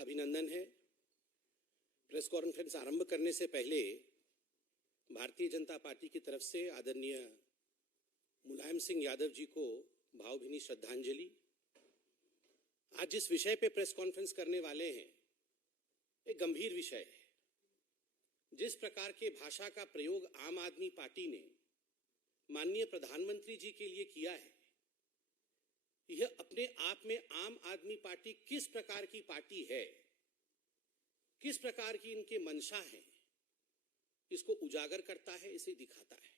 अभिनंदन है। Press conference आरंभ करने से पहले भारतीय जनता पार्टी की तरफ से आदरणीय मुलायम सिंह यादव जी को भावभीनी श्रद्धांजलि। आज जिस विषय पे प्रेस कॉन्फ्रेंस करने वाले हैं एक गंभीर विषय है। जिस प्रकार के भाषा का प्रयोग आम आदमी पार्टी ने माननीय प्रधानमंत्री जी के लिए किया है, यह अपने आप में आम आदमी पार्टी किस प्रकार की पार्टी है, किस प्रकार की इनके मंशा है, इसको उजागर करता है, इसे दिखाता है।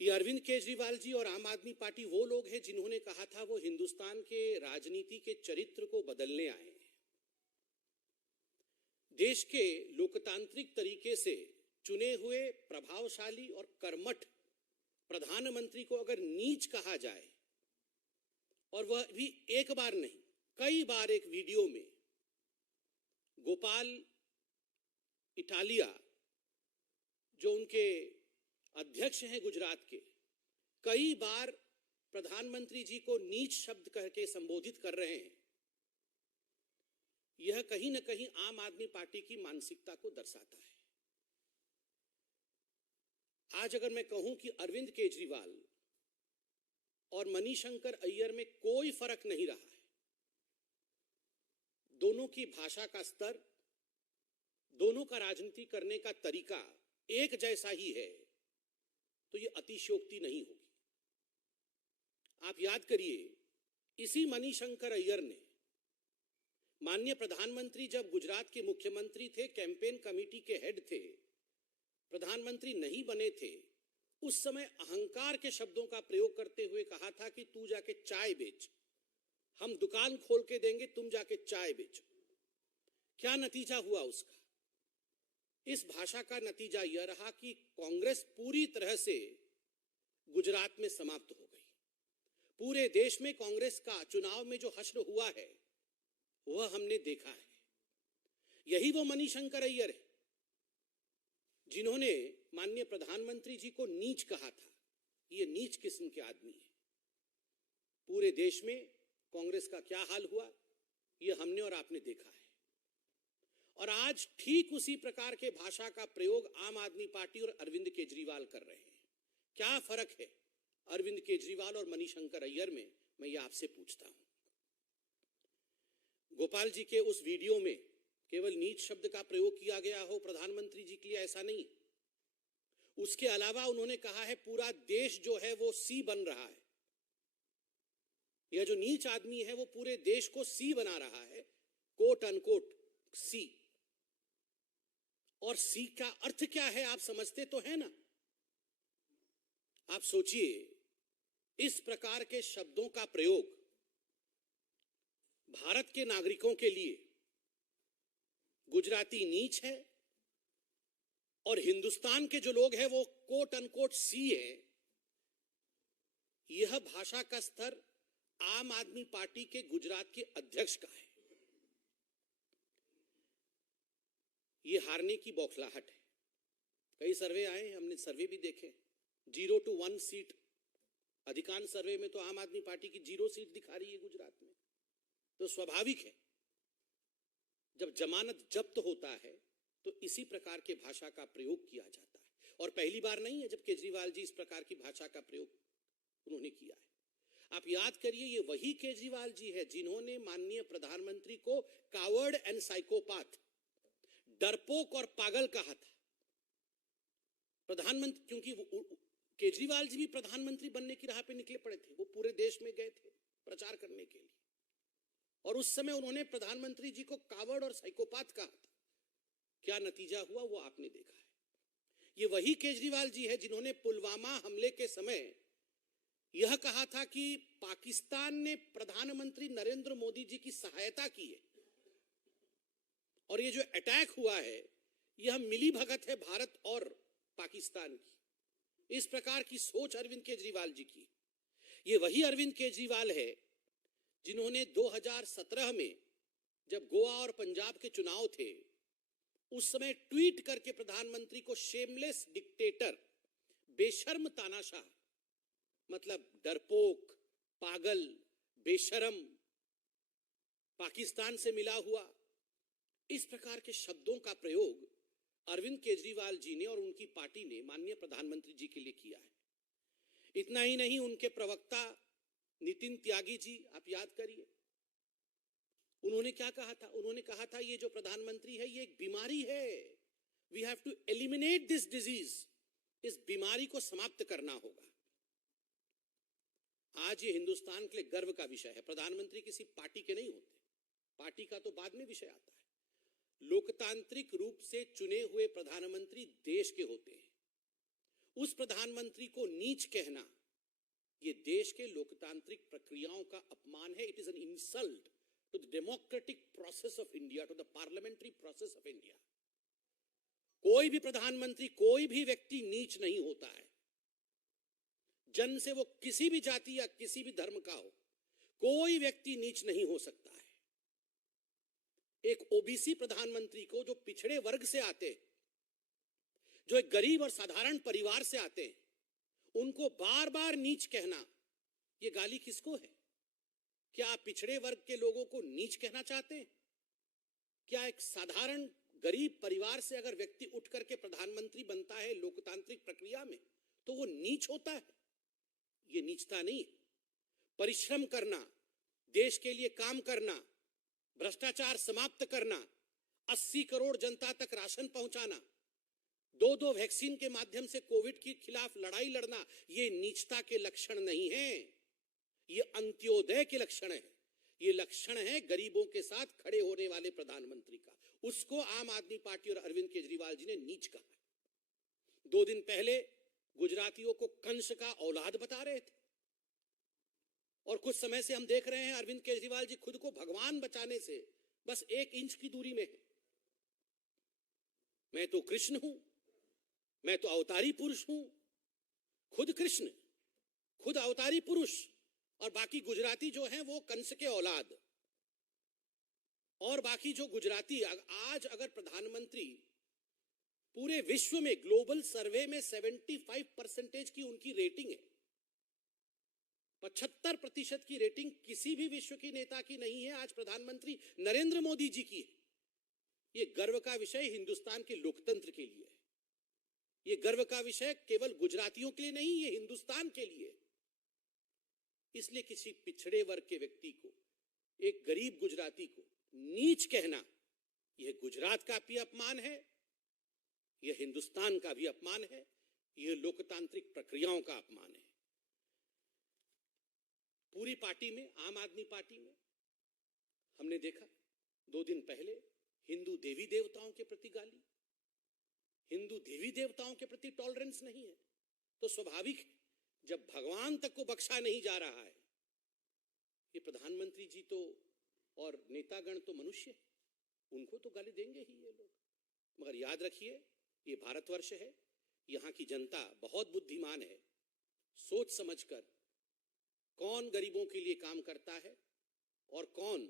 ये अरविंद केजरीवाल जी और आम आदमी पार्टी वो लोग हैं जिन्होंने कहा था वो हिंदुस्तान के राजनीति के चरित्र को बदलने आए हैं। देश के लोकतांत्रिक तरीके से चुने हुए प्रभावशाली और कर्मठ प्रधानमंत्री को अगर नीच कहा जाए, और वह भी एक बार नहीं कई बार एक वीडियो में गोपाल इटालिया जो उनके अध्यक्ष हैं गुजरात के, कई बार प्रधानमंत्री जी को नीच शब्द कह के संबोधित कर रहे हैं, यह कहीं न कहीं आम आदमी पार्टी की मानसिकता को दर्शाता है। आज अगर मैं कहूं कि अरविंद केजरीवाल और मणिशंकर अय्यर में कोई फर्क नहीं रहा है, दोनों की भाषा का स्तर, दोनों का राजनीति करने का तरीका एक जैसा ही है, तो यह अतिशयोक्ति नहीं होगी। आप याद करिए, इसी मणिशंकर अय्यर ने माननीय प्रधानमंत्री जब गुजरात के मुख्यमंत्री थे, कैंपेन कमेटी के हेड थे, प्रधानमंत्री नहीं बने थे, उस समय अहंकार के शब्दों का प्रयोग करते हुए कहा था कि तू जाके चाय बेच, हम दुकान खोल के देंगे, तुम जाके चाय बेचो। क्या नतीजा हुआ उसका? इस भाषा का नतीजा यह रहा कि कांग्रेस पूरी तरह से गुजरात में समाप्त हो गई। पूरे देश में कांग्रेस का चुनाव में जो हश्र हुआ है वह हमने देखा है। यही वो मणिशंकर अय्यर है जिन्होंने माननीय प्रधानमंत्री जी को नीच कहा था। ये नीच किस्म के आदमी है। पूरे देश में कांग्रेस का क्या हाल हुआ ये हमने और आपने देखा है। और आज ठीक उसी प्रकार के भाषा का प्रयोग आम आदमी पार्टी और अरविंद केजरीवाल कर रहे हैं। क्या फर्क है अरविंद केजरीवाल और मणिशंकर अय्यर में, मैं ये आपसे पूछता हूं। गोपाल जी के उस वीडियो में केवल नीच शब्द का प्रयोग किया गया हो प्रधानमंत्री जी के लिए, ऐसा नहीं। उसके अलावा उन्होंने कहा है पूरा देश जो है वो सी बन रहा है। यह जो नीच आदमी है वो पूरे देश को सी बना रहा है, कोट अनकोट सी। और सी का अर्थ क्या है आप समझते तो है ना? आप सोचिए, इस प्रकार के शब्दों का प्रयोग भारत के नागरिकों के लिए गुजराती नीच है, और हिंदुस्तान के जो लोग हैं वो कोट अनकोट सी है। यह भाषा का स्तर आम आदमी पार्टी के गुजरात के अध्यक्ष का है। यह हारने की बौखलाहट है। कई सर्वे आए, हमने सर्वे भी देखे, 0 to 1 सीट। अधिकांश सर्वे में तो आम आदमी पार्टी की 0 सीट दिखा रही है गुजरात में। तो स्वाभाविक है जब जमानत जब्त होता है तो इसी प्रकार के भाषा का प्रयोग किया जाता है। और पहली बार नहीं है जब केजरीवाल जी इस प्रकार की भाषा का प्रयोग उन्होंने किया है। आप याद करिए, ये वही केजरीवाल जी है जिन्होंने माननीय प्रधानमंत्री को कावर्ड एंड साइकोपाथ, डरपोक और पागल कहा था। प्रधानमंत्री, क्योंकि केजरीवाल जी भी प्रधानमंत्री बनने की राह पे निकले पड़े थे, वो पूरे देश में गए थे प्रचार करने के लिए, और उस समय उन्होंने प्रधानमंत्री जी को कावर्ड और साइकोपाथ कहा था। क्या नतीजा हुआ वो आपने देखा है। ये वही केजरीवाल जी है जिन्होंने पुलवामा हमले के समय यह कहा था कि पाकिस्तान ने प्रधानमंत्री नरेंद्र मोदी जी की सहायता की है, और ये जो अटैक हुआ है यह मिली भगत है भारत और पाकिस्तान की। इस प्रकार की सोच अरविंद केजरीवाल जी की। ये वही अरविंद केजरीवाल है जिन्होंने 2017 में जब गोवा और पंजाब के चुनाव थे उस समय ट्वीट करके प्रधानमंत्री को शेमलेस डिक्टेटर, बेशर्म तानाशाह, मतलब डरपोक, पागल, बेशरम, पाकिस्तान से मिला हुआ, इस प्रकार के शब्दों का प्रयोग अरविंद केजरीवाल जी ने और उनकी पार्टी ने माननीय प्रधानमंत्री जी के लिए किया है। इतना ही नहीं, उनके प्रवक्ता नितिन त्यागी जी, आप याद करिए, उन्होंने क्या कहा था? उन्होंने कहा था ये जो प्रधानमंत्री है ये एक बीमारी है, we have to eliminate this disease, इस बीमारी को समाप्त करना होगा। आज ये हिंदुस्तान के लिए गर्व का विषय है। प्रधानमंत्री किसी पार्टी के नहीं होते, पार्टी का तो बाद में विषय आता है। लोकतांत्रिक रूप से चुने हुए प्रधानमंत्री देश के होते हैं। उस प्रधानमंत्री को नीच कहना ये देश के लोकतांत्रिक प्रक्रियाओं का अपमान है। It is an insult to the democratic process of India, to the parliamentary process of India. कोई भी प्रधानमंत्री, कोई भी व्यक्ति नीच नहीं होता है। जन्म से वो किसी भी जाति या किसी भी धर्म का हो, कोई व्यक्ति नीच नहीं हो सकता है। एक ओबीसी प्रधानमंत्री को, जो पिछड़े वर्ग से आते, जो एक गरीब और साधारण परिवार से आते हैं, उनको बार बार नीच कहना, ये गाली किसको है? क्या आप पिछड़े वर्ग के लोगों को नीच कहना चाहते हैं? क्या एक साधारण गरीब परिवार से अगर व्यक्ति उठ करके प्रधानमंत्री बनता है लोकतांत्रिक प्रक्रिया में, तो वो नीच होता है? ये नीचता नहीं। परिश्रम करना, देश के लिए काम करना, भ्रष्टाचार समाप्त करना, 80 करोड़ जनता तक राशन पहुंचाना, 2 वैक्सीन के माध्यम से कोविड के खिलाफ लड़ाई लड़ना, ये नीचता के लक्षण नहीं है, ये अंत्योदय के लक्षण है। ये लक्षण है गरीबों के साथ खड़े होने वाले प्रधानमंत्री का। उसको आम आदमी पार्टी और अरविंद केजरीवाल जी ने नीच कहा। 2 दिन पहले गुजरातियों को कंस का औलाद बता रहे थे, और कुछ समय से हम देख रहे हैं अरविंद केजरीवाल जी खुद को भगवान बचाने से बस 1 इंच की दूरी में है। मैं तो कृष्ण हूं, मैं तो अवतारी पुरुष हूं। खुद कृष्ण, खुद अवतारी पुरुष, और बाकी गुजराती जो हैं वो कंस के औलाद। और बाकी जो गुजराती, आज अगर प्रधानमंत्री पूरे विश्व में ग्लोबल सर्वे में 75% की उनकी रेटिंग है, 75% की रेटिंग किसी भी विश्व की नेता की नहीं है, आज प्रधानमंत्री नरेंद्र मोदी जी की है। ये गर्व का विषय हिंदुस्तान के लोकतंत्र के लिए है। ये गर्व का विषय केवल गुजरातियों के लिए नहीं, ये हिंदुस्तान के लिए। इसलिए किसी पिछड़े वर्ग के व्यक्ति को, एक गरीब गुजराती को नीच कहना, यह गुजरात का भी अपमान है, यह हिंदुस्तान का भी अपमान है, यह लोकतांत्रिक प्रक्रियाओं का अपमान है। पूरी पार्टी में, आम आदमी पार्टी में हमने देखा 2 दिन पहले हिंदू देवी देवताओं के प्रति गाली, हिंदू देवी देवताओं के प्रति टॉलरेंस नहीं है। तो स्वाभाविक है, जब भगवान तक को बख्शा नहीं जा रहा है, ये प्रधानमंत्री जी तो और नेतागण तो मनुष्य, उनको तो गाली देंगे ही ये लोग। मगर याद रखिए, ये भारतवर्ष है, यहां की जनता बहुत बुद्धिमान है। सोच समझकर कौन गरीबों के लिए काम करता है और कौन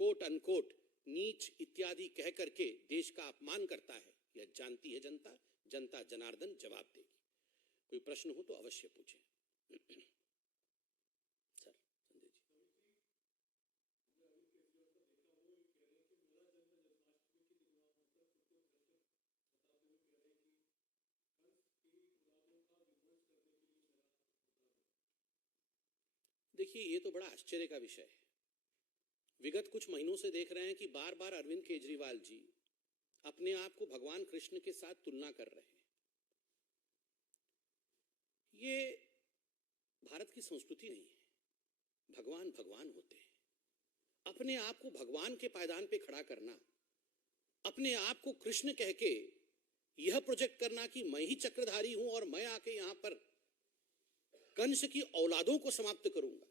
कोट अनकोट नीच इत्यादि कह करके देश का अपमान करता है, यह जानती है जनता। जनता जनार्दन जवाब देगी। कोई प्रश्न हो तो अवश्य पूछें। सर संजय जी। देखिए, ये तो बड़ा आश्चर्य का विषय है। विगत कुछ महीनों से देख रहे हैं कि बार बार अरविंद केजरीवाल जी अपने आप को भगवान कृष्ण के साथ तुलना कर रहे हैं। ये भारत की संस्कृति नहीं है। भगवान भगवान होते हैं। अपने आप को भगवान के पायदान पे खड़ा करना, अपने आप को कृष्ण कह के यह प्रोजेक्ट करना कि मैं ही चक्रधारी हूं और मैं आके यहां पर कंस की औलादों को समाप्त करूंगा।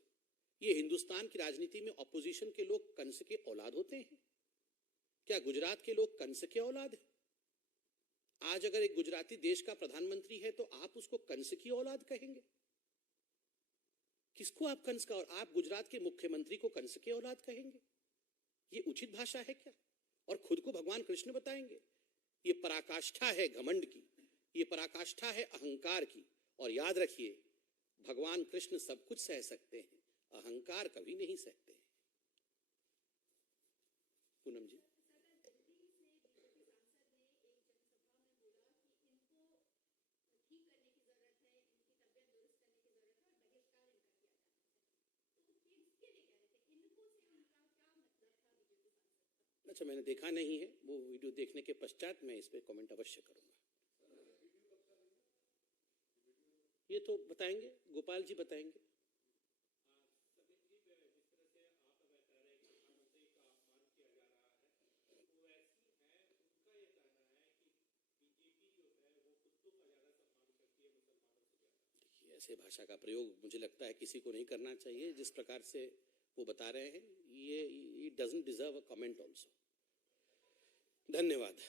ये हिंदुस्तान की राजनीति में ऑपोजिशन के लोग कंस के औलाद होते हैं? क्या गुजरात के लोग कंस के औलाद हैं? आज अगर एक गुजराती देश का प्रधानमंत्री है तो आप उसको कंस की औलाद कहेंगे? किसको आप कंस का, और आप गुजरात के मुख्यमंत्री को कंस की औलाद कहेंगे? ये उचित भाषा है क्या? और खुद को भगवान कृष्ण बताएंगे? ये पराकाष्ठा है घमंड की, ये पराकाष्ठा है अहंकार की। और याद रखिए, भगवान कृष्ण सब कुछ सह सकते हैं, अहंकार कभी नहीं सहते। पूनम जी। अच्छा, मैंने देखा नहीं है, वो वीडियो देखने के पश्चात मैं इस पे कमेंट अवश्य करूंगा। ये तो बताएंगे, गोपाल जी बताएंगे। ऐसे भाषा का प्रयोग मुझे लगता है किसी को नहीं करना चाहिए, जिस प्रकार से वो बता रहे हैं, ये doesn't deserve a comment also. धन्यवाद।